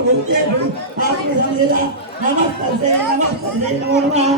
सर्वभूतेषु आत्मसंहिता नमस्तस्यै नमो नमः।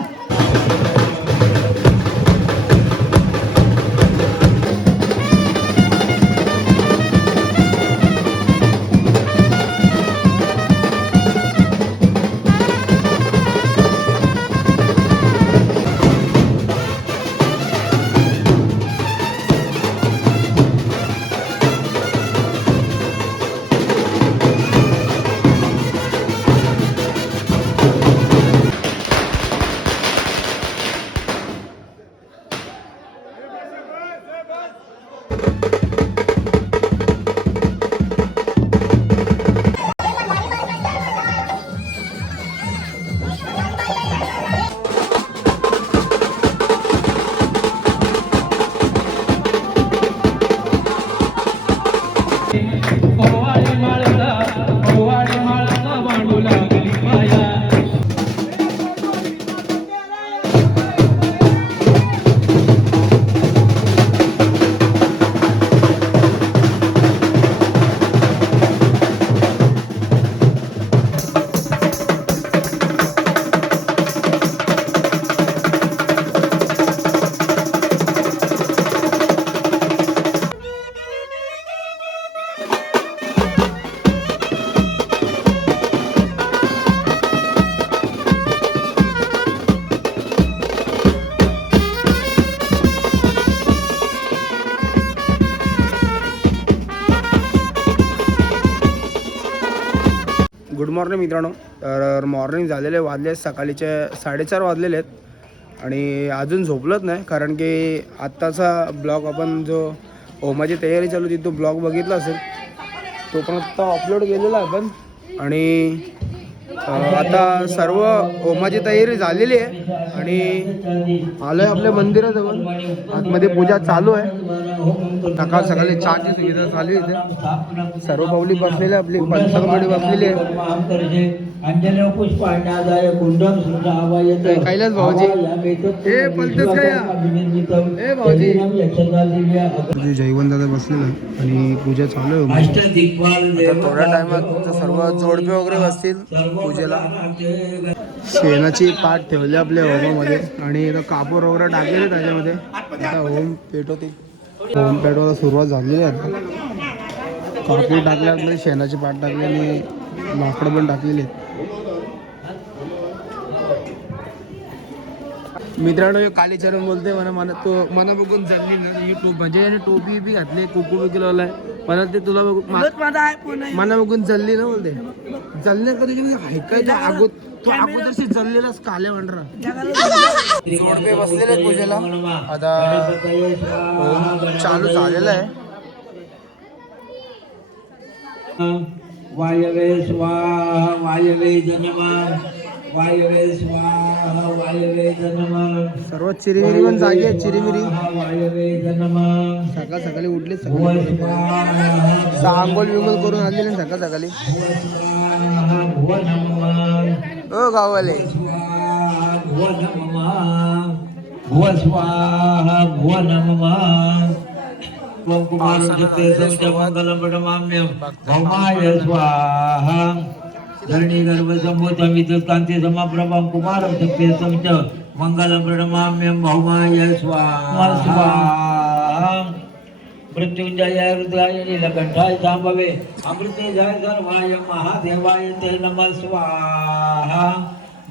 गुड मॉर्निंग मित्रांनो. तर मॉर्निंग झालेले वाजले सकाळीचे 4:30 वाजलेले आहेत आणि अजून झोपलंच नाही, कारण की आत्ताचा ब्लॉग आपण जो होमाची तयारी चालू होती तो ब्लॉग बघितला असेल, तो पण आत्ता अपलोड केलेला आहे आपण. आणि आता सर्व होमाची तयारी झालेली आहे आणि आलो आहे आपल्या मंदिराजवळ. आतमध्ये पूजा चालू आहे. सकाळ सकाळी चहाची सुविधा चालू आहे इथे. सर्व पाऊली बसलेली आहे, आपली पंचकमडी बसलेली आहे. कैलास भाऊजी हे पलतच काय भाऊजी जयवंत दादा बसलेला आणि पूजा चालू आहे. थोड्या टायमात सर्व जोडपे वगैरे बसतील पूजेला. शेणाची पाठ ठेवली आपल्या होमामध्ये आणि कापूर वगैरे टाकलेले त्याच्यामध्ये. आता होम पेटवते. होम पेटवायला सुरुवात झालेली आहे. कापूर टाकल्यामध्ये शेणाची पाठ टाकली आणि लाकडं पण टाकलेली आहेत. मित्रांनो कालीचरण बोलते मला तो मना बघून चालली ना ही म्हणजे टोपी बी घातली, कुकू बी केलं मला ते तुला मना बघून चालली ना बोलते. चालले का तुझी ऐकायचं अगोदरशी चाललेलाच काल्या पांढरा. जोडपे बसलेले पूजेला. आता चालू झालेला आहे. वायवे स्वाहा वायवे जन्मा वायवे स्वाहा वायवे जन्मा. सर्व चिरीमिरी पण जागी आहे. चिरीमिरी वायवे जन्मा. सकाळ सकाळी उठले, आंघोळ विंगोळ करून आलेले सकाळ सकाळी. ओ गाववाले भुव स्वाहा भुव नमः. ओम कुमार मंगलम भौमाय स्वाहा. धरणी गर्भ संभूतं विद्युत कांती समाप्रभं कुमारं सत्यं च मंगलम प्रणमाम्यं भौमाय स्वाहा. मृत्युंजयाय रुद्राय नीलकंठाय शांभवे अमृतेजाय सर्वाय महादेवाय ते नमः स्वाहा.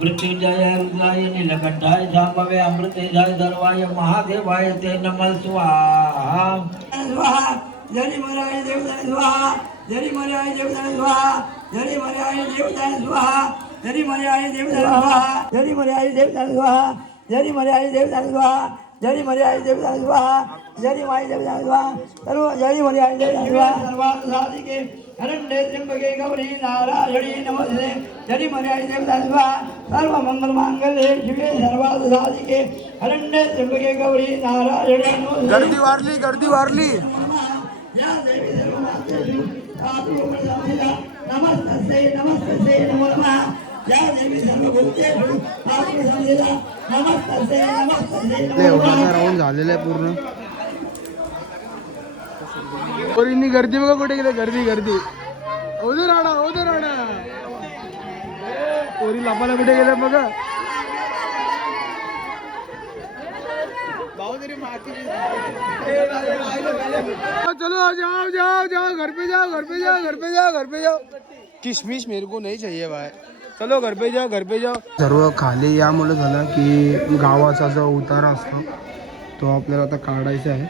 मृत्युंजयाय रुद्राय नीलकंठाय शांभवे अमृतेजाय सर्वाय महादेवाय ते नमः स्वाहा. स्वाहा. जरी मराय देवताय स्वाहा. जरी मराय देवताय स्वाहा. जरी मराय देवताय स्वाहा. जरी मराय देवताय स्वाहा. जरी मराय देवताय स्वाहा. जरी मराय देवताय स्वाहा. जरी मराय देवताय स्वाहा. जरी माय देवताय स्वाहा. सर्व जरी मराय देवताय स्वाहा. सर्वार्थ साधिके हरण्ये त्र्यंबके गौरी नारायणी नमस्ते. जरी मराय देवताय स्वाहा. सर्व मंगल मांगल्ये शिवे सर्वार्थ साधिके हरण्ये त्र्यंबके गौरी नारायणी नमस्ते. गर्दी वारली, गर्दी वारली. या देवी सर्वमातेषु आत्मसंहिता नमस्तस्यै नमस्तस्यै नमो नमः. या देवी सर्वभूतेषु आत्मसंहिता नमस्तस्यै नमस्तस्यै नमो नमः. राऊंड झालेलं आहे पूर्ण. पोरींनी गर्दी बघा कुठे गेले. गर्दी गर्दी. ओदू राणा पोरी लपाला कुठे गेल्या बघा. चलो जाओ जाओ जाओ घर पे जाओ घर पे जाओ घर पे जाओ घर पे जाओ. किशमिश मेरे को नहीं चाहिए भाई. चलो घर पे जाओ घर पे जाओ. सर्व खाली यामुळे झालं की गावाचा जो उतारा असतो तो आपल्याला आता काढायचा आहे.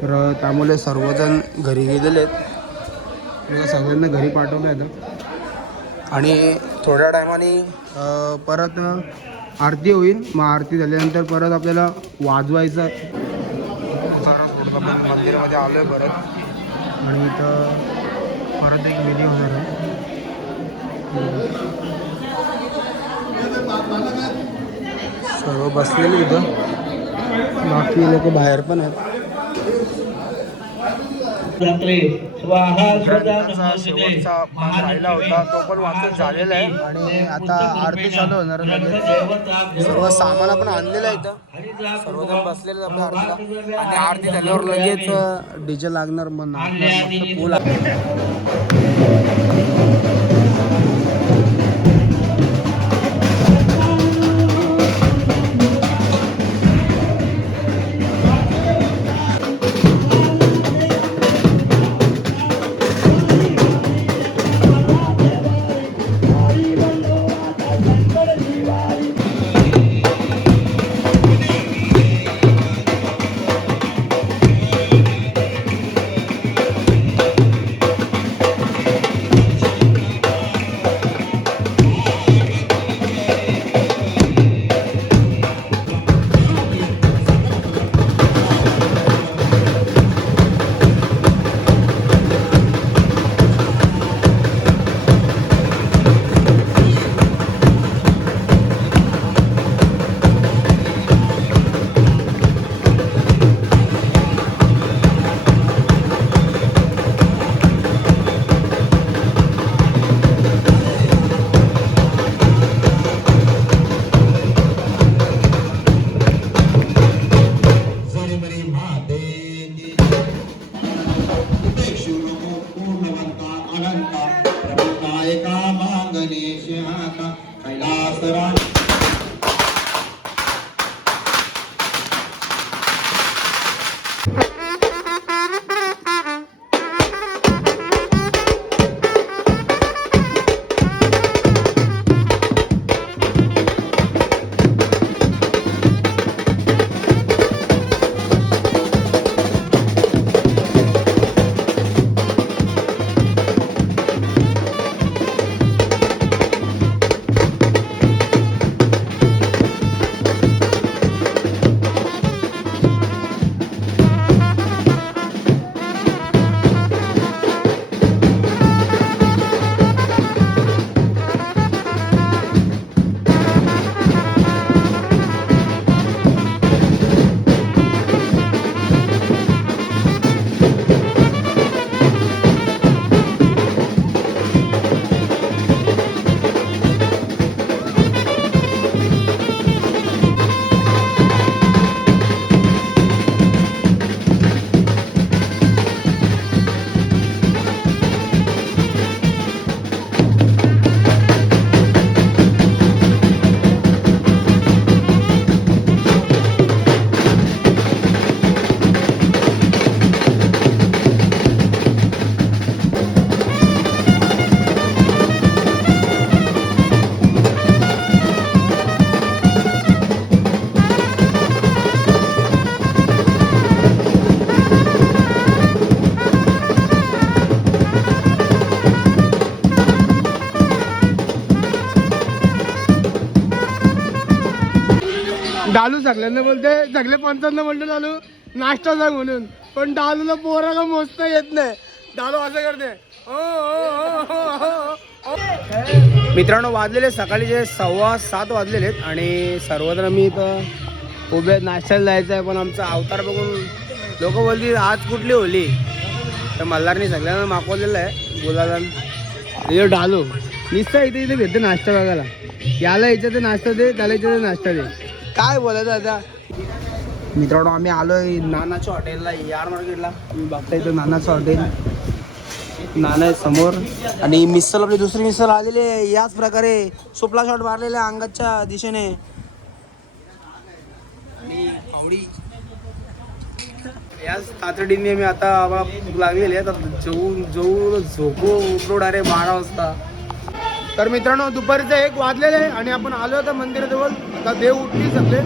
तर त्यामुळे सर्वजण घरी गेलेले आहेत. सगळ्यांना घरी पाठवलं आहे आणि थोड्या टायमाने परत आरती होईल. मग आरती झाल्यानंतर परत आपल्याला वाजवायचं आहे. मंदिरामध्ये आलो आहे परत आणि इथं परत एक विधी होणार आहे. सर्व बसलेले इथं, बाकी लोक बाहेर पण आहेत. शेवटचा भाग राहिला होता तो पण वाचून झालेला आहे आणि आता आरती चालू होणार आहे. सर्व सामान आपण आणलेलं आहे इथं. सर्वजण बसलेले आपल्या आरतीला आणि आरती झाल्यावर लगेच डीजे लागणार. मग मस्त पूल डालू सगळ्यांना बोलते, सगळे पंचांना म्हणतो डालू नाश्ता सांग म्हणून, पण डालूला पोराला मोजता येत नाही. डालू असं करते. मित्रांनो वाजलेले सकाळीचे 6:15 वाजलेले आहेत आणि सर्वजण मी इथं उभे आहेत. नाश्त्याला जायचं आहे पण आमचा अवतार बघून लोक बोलतील आज कुठली होली. तर मल्हारनी सगळ्यांना मागवलेलं आहे बोलायला. हे डालू निस्ता इथे इथे भेटते नाश्ता बघायला. याला याच्यात नाश्ता दे, त्याला याच्यात नाश्ता दे. काय बोलायचं आता. मित्रांनो आम्ही आलोय नानाच्या हॉटेलला, यार मार्केटला. तुम्ही बघता इथं नानाचं हॉटेल. नाना आहे समोर आणि मिसल आपली दुसरी मिसल आलेली आहे याच प्रकारे सुपला शॉट मारलेला आहे अंगाच्या दिशेने आणि आवडी याच तातडीने मी आता भूक लागलेली आहे आता जेऊ झोपू उठलो डायरेक्ट 12 वाजता. तर मित्रांनो दुपारीचं 1 वाजलेलं आहे आणि आपण आलो होतो मंदिराजवळ. आता देव उठतील सगळे.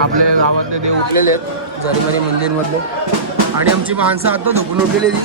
आपल्या गावातले देव उठलेले आहेत जर्मनी मंदिरमधले आणि आमची माणसं आता झोपून उठलेली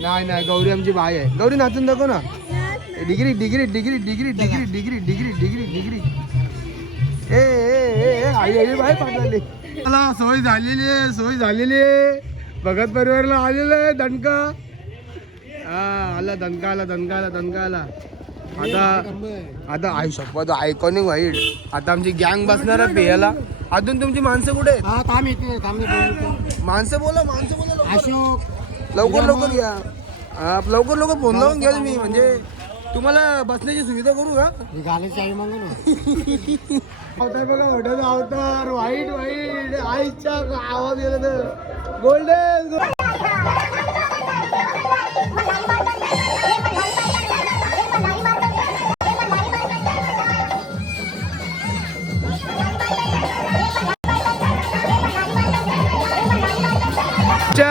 नाही नाही गौरी आमची बाई आहे. गौरी नाचून दाखव ना. Degree degree degree degree degree degree degree degree degree A I I बाई पाठवली. मला सोय झालेली आहे, सोय झालेली आहे. भगत परिवारला आलेलं आहे दणका. हा आला दणका, आला दणका, आला दणका आला. आता आई शपथ आयकॉनिक वाईट. आता आमची गँग बसणार आहे पेयाला. अजून तुमची माणसं कुठे आहेत? माणसं बोला, माणसं बोला. अशोक लवकर लवकर या. लवकर लवकर फोन लावून घ्या तुम्ही. म्हणजे तुम्हाला बसण्याची सुविधा करू का? बघा मोठ्याचा अवतार. वाईट वाईट आईच्या आवाज गेला तर गोल्डन.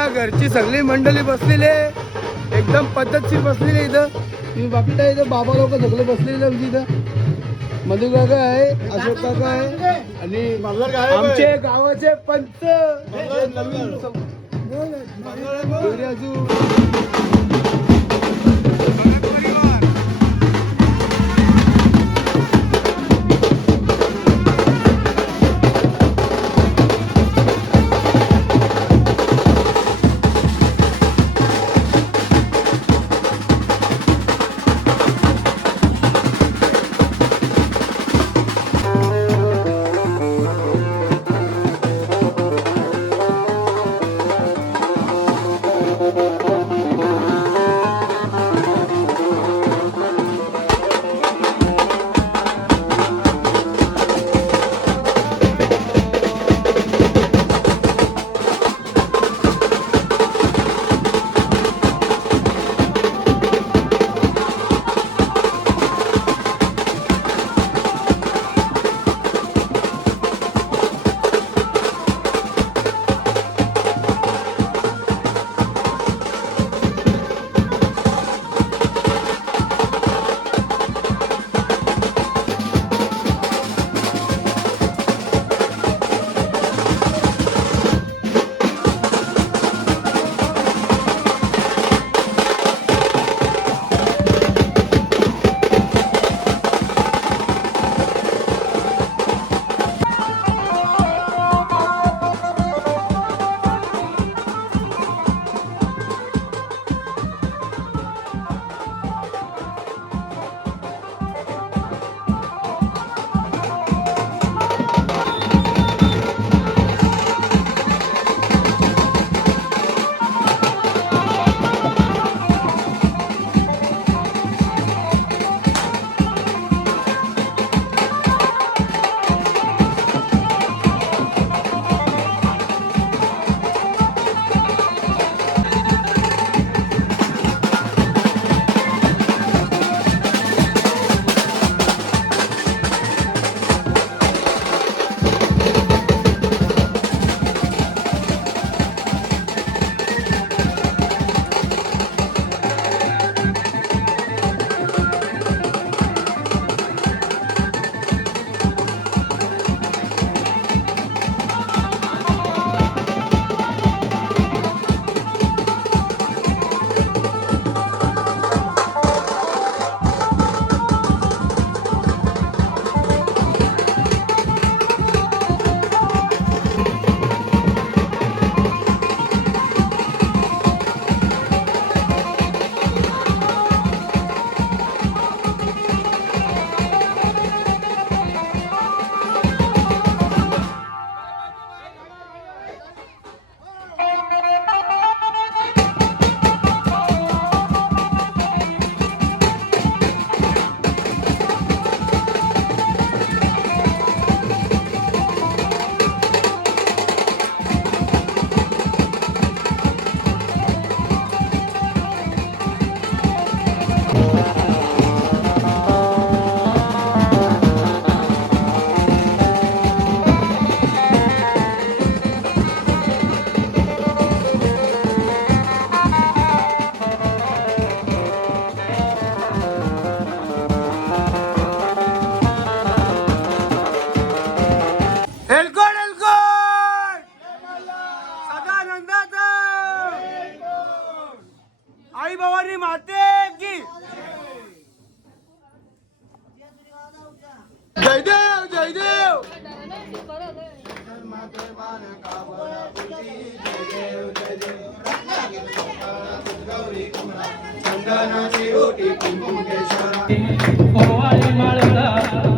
घरची सगळी मंडळी बसलेली आहे. एकदम पद्धतशीर बसलेली इथं. तुम्ही बघताय इथं बाबा लोक सगळे बसलेले आमची इथं. मधु काका आहे, अशोक काका आहे आणि आमचे गावाचे पंच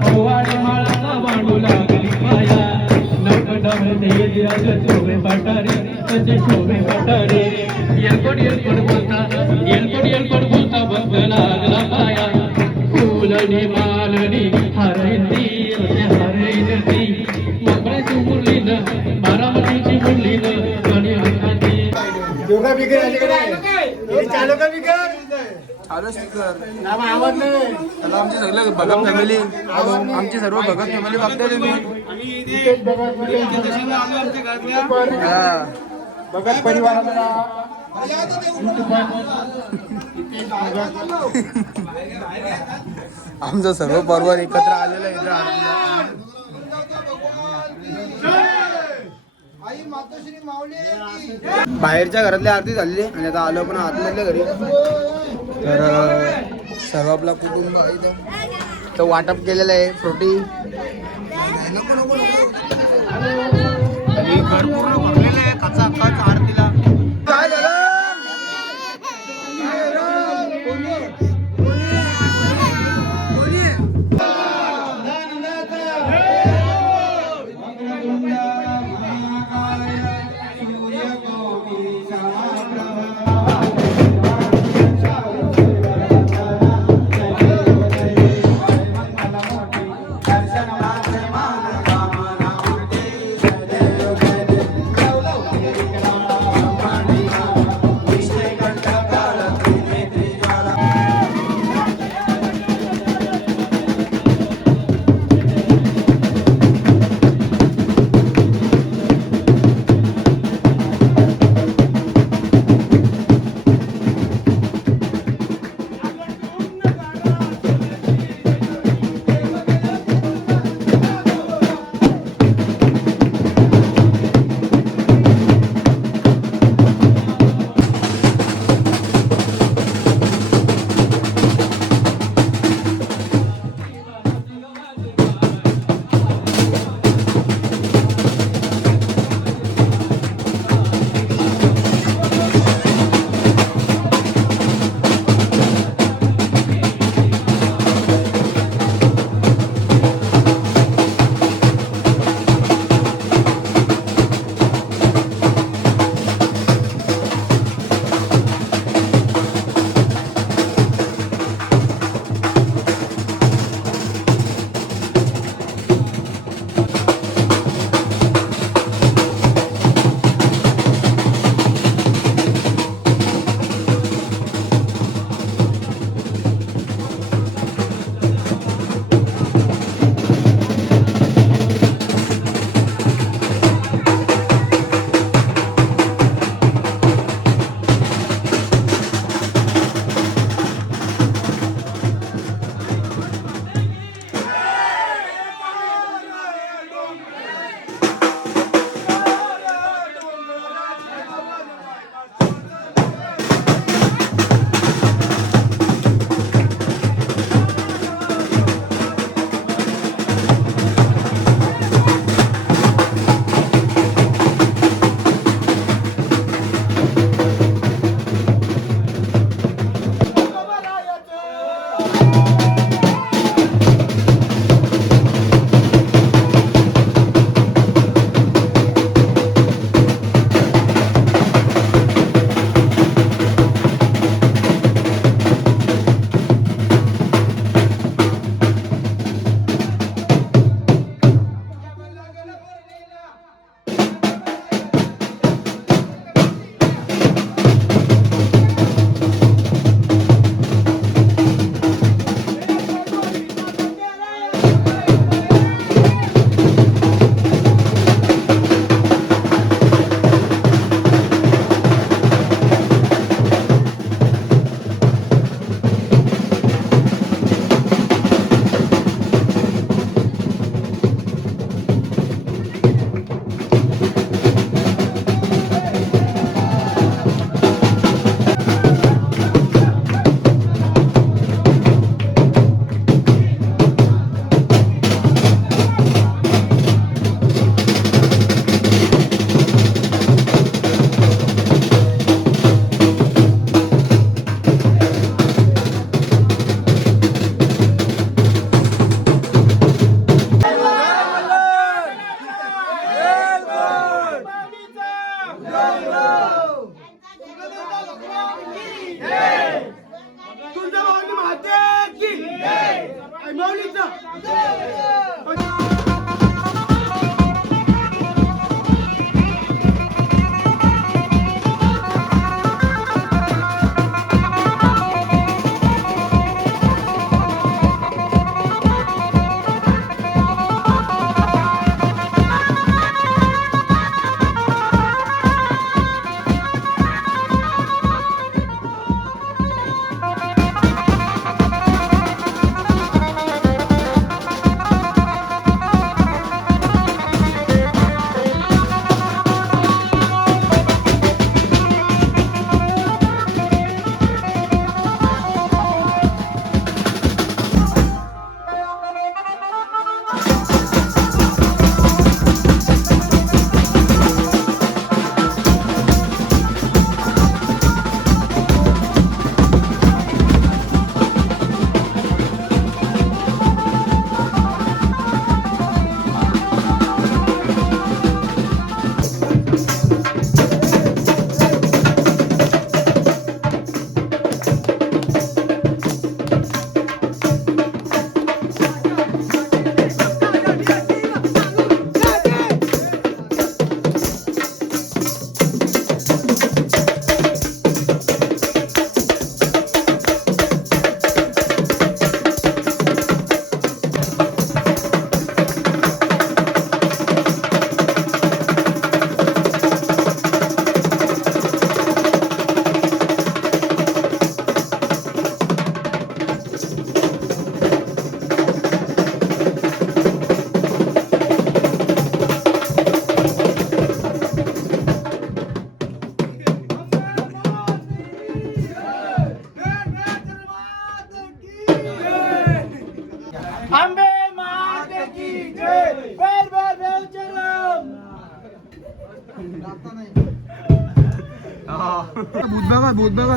ओवाळी माळाला वाढू लागली माया नक डबडे दिराज शोभे पटारे त्याचे शोभे पटारे येलकोड बोलता बघ लागला पाया फुलनी मालनी हरयती हरयती मोगऱ्याची मुरलीन बारामतीची मुरलीन आणि हाताची चालू स्पीकर त्याला आमची सगळे भगत फॅमिली आमची सर्व भगत फॅमिली बघताय तुम्ही भगत परिवाराला आमचं सर्व परिवार एकत्र आलेलं आहे बाहेरच्या घरातली आरती झालेली आणि आता आलो पण आतमधल्या घरी तर सर्व आपला कुटुंब इथं तर वाटप केलेलं आहे फ्रुटी आणि घर पूर्ण भरलेलं आहे खचाखच आरतीला काय झालं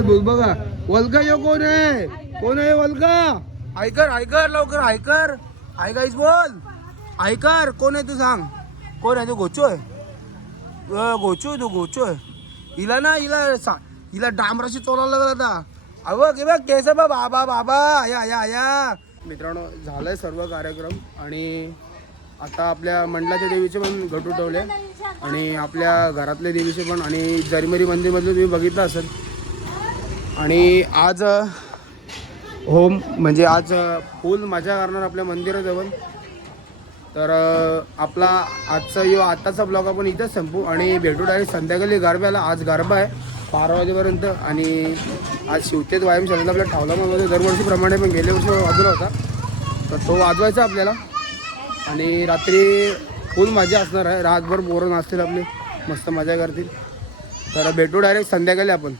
भूत बघा वल्का यो कोण आहे वल्का ऐकर लवकर ऐकायच बोल ऐकर कोण आहे तू सांग कोण आहे तू गोचू आहे गोचू आहे हिला डांबराशी चोरायला लागला आता अवघ बघ केस बाबा या मित्रांनो झालंय सर्व कार्यक्रम आणि आता आपल्या मंडलाच्या देवीचे पण घट उठवले आणि आपल्या घरातल्या देवीचे पण आणि जरमरी मंदिरमधलं तुम्ही बघितलं असेल आणि आज होम म्हणजे आज फुल मजा करणार आपल्या मंदिराजवळ तर आपला आत्ताचा ब्लॉग आपण इथंच संपू आणि भेटू डायरेक्ट संध्याकाळी गरब्याला आज गरबा आहे 12 वाजेपर्यंत आणि आज शिवतेत व्यायाम शाळेत आपल्या ठावलामध्ये दरवर्षीप्रमाणे पण गेल्या वर्षी वाजवला होता तर तो वाजवायचा आपल्याला आणि रात्री फुल मजा असणार आहे रातभर पोरं नाचतील आपली मस्त मजा करतील तर भेटू डायरेक्ट संध्याकाळी आपण